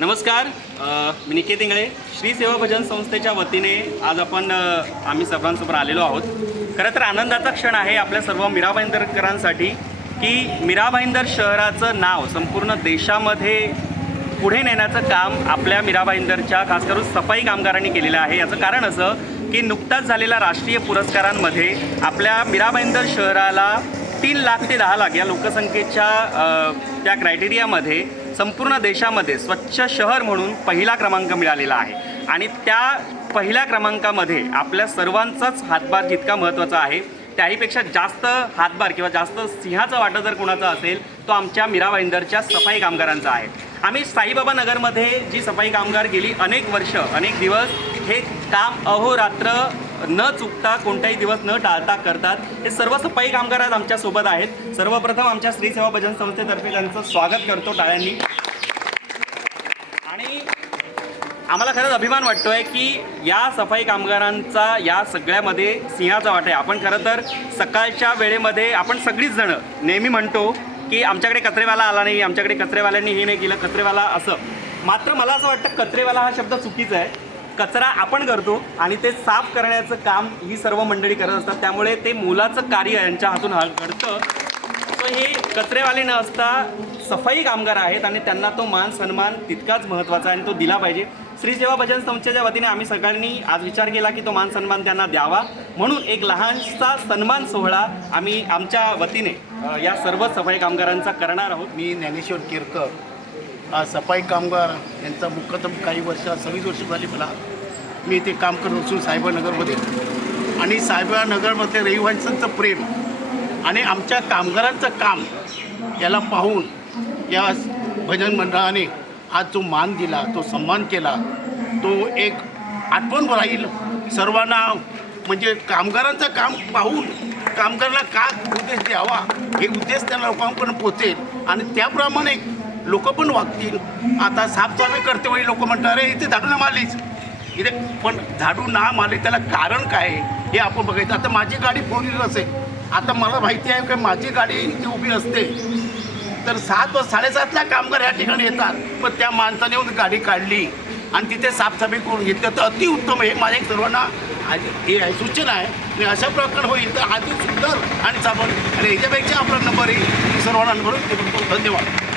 नमस्कार मी निकेत इंगळे श्री सेवा भजन संस्थेच्या वतीने आज आपण आम्ही सर्वांसमोर आलेलो आहोत. खरं तर आनंदाचा क्षण आहे आपल्या सर्व मीरा भाईंदरकरांसाठी की मीरा भाईंदर शहराचं नाव संपूर्ण देशामध्ये पुढे नेण्याचं काम आपल्या मीरा भाईंदरच्या खास करून सफाई कामगारांनी केलेलं आहे. याचं कारण असं की नुकताच झालेल्या राष्ट्रीय पुरस्कारांमध्ये आपल्या मीरा भाईंदर शहराला तीन लाख ते दहा लाख या लोकसंख्येच्या त्या क्रायटेरियामध्ये संपूर्ण देशामध्ये स्वच्छ शहर म्हणून पहिला क्रमांक मिळालेला आहे. आणि त्या पहिल्या क्रमांकामध्ये आपल्या सर्वांचाच हातभार जितका महत्त्वाचा आहे त्याहीपेक्षा जास्त हातभार किंवा जास्त सिंहाचा वाटा जर कोणाचा असेल तो आमच्या मीरा भाईंदरच्या सफाई कामगारांचा आहे. आम्ही साईबाबा नगरमध्ये जी सफाई कामगार गेली अनेक वर्ष अनेक दिवस हे काम अहोरात्र न चुकता कोणताही दिवस न टाळता करतात. हे सर्व सफाई कामगार आज आमच्यासोबत आहेत. सर्वप्रथम आमच्या स्त्री सेवा भजन संस्थेतर्फे त्यांचं स्वागत करतो टाळ्यांनी. आणि आम्हाला खरंच अभिमान वाटतोय की या सफाई कामगारांचा या सगळ्यामध्ये सिंहाचा वाटा आहे. आपण खरं तर सकाळच्या वेळेमध्ये आपण सगळीच जणं नेहमी म्हणतो की आमच्याकडे कचरेवाला आला नाही आमच्याकडे कचरेवाल्यांनी हे नाही केलं कचरेवाला असं. मात्र मला असं वाटतं कचरेवाला हा शब्द चुकीचा आहे. कचरा आपण करतो आणि ते साफ करण्याचं काम ही सर्व मंडळी करत असतात. त्यामुळे ते मोलाचं कार्य यांच्या हातून हा- घडतं. हे कचरेवाले न असता सफाई कामगार आहेत आणि त्यांना तो मान सन्मान तितकाच महत्त्वाचा आहे आणि तो दिला पाहिजे. श्री सेवा भजन संस्थेच्या वतीने आम्ही सगळ्यांनी आज विचार केला की तो मान सन्मान त्यांना द्यावा. म्हणून एक लहानसा सन्मान सोहळा आम्ही आमच्या वतीने या सर्व सफाई कामगारांचा करणार आहोत. मी ज्ञानेश्वर केरकर हा सफाई कामगार यांचा मुख्यतम काही वर्ष सव्वीस वर्ष झाली मला. मी इथे काम करत असून साहेबनगरमध्ये. आणि साहेबनगरमध्ये रहिवाशांचं प्रेम आणि आमच्या कामगारांचं काम याला पाहून या भजन मंडळाने आज जो मान दिला तो सन्मान केला तो एक आठवण राहील. सर्वांना म्हणजे कामगारांचं काम पाहून कामगारांना का उद्देश द्यावा हे उद्देश त्या लोकांपर्यंत पोचेल आणि त्याप्रमाणे लोक पण वागतील. आता साफसफाई करते वेळी लोक म्हणतात अरे इथे झाडू ना मारलीच इथे पण झाडू ना आले त्याला कारण काय आहे? हे आपण बघायचं. आता माझी गाडी फोर व्हीलर असेल आता मला माहिती आहे की माझी गाडी इथे उभी असते. तर सात व साडेसातला कामगार या ठिकाणी येतात. पण त्या माणसाने येऊन गाडी काढली. आणि तिथे साफसफाई करून घेतलं. तर अतिउत्तम आहे. माझ्या सर्वांना हे आहे सूचना आहे. आणि अशा प्रकारे होईल तर अधिक सुंदर आणि साबण आणि याच्यापेक्षा आपला नंबर येईल सर्वांना नंबर धन्यवाद.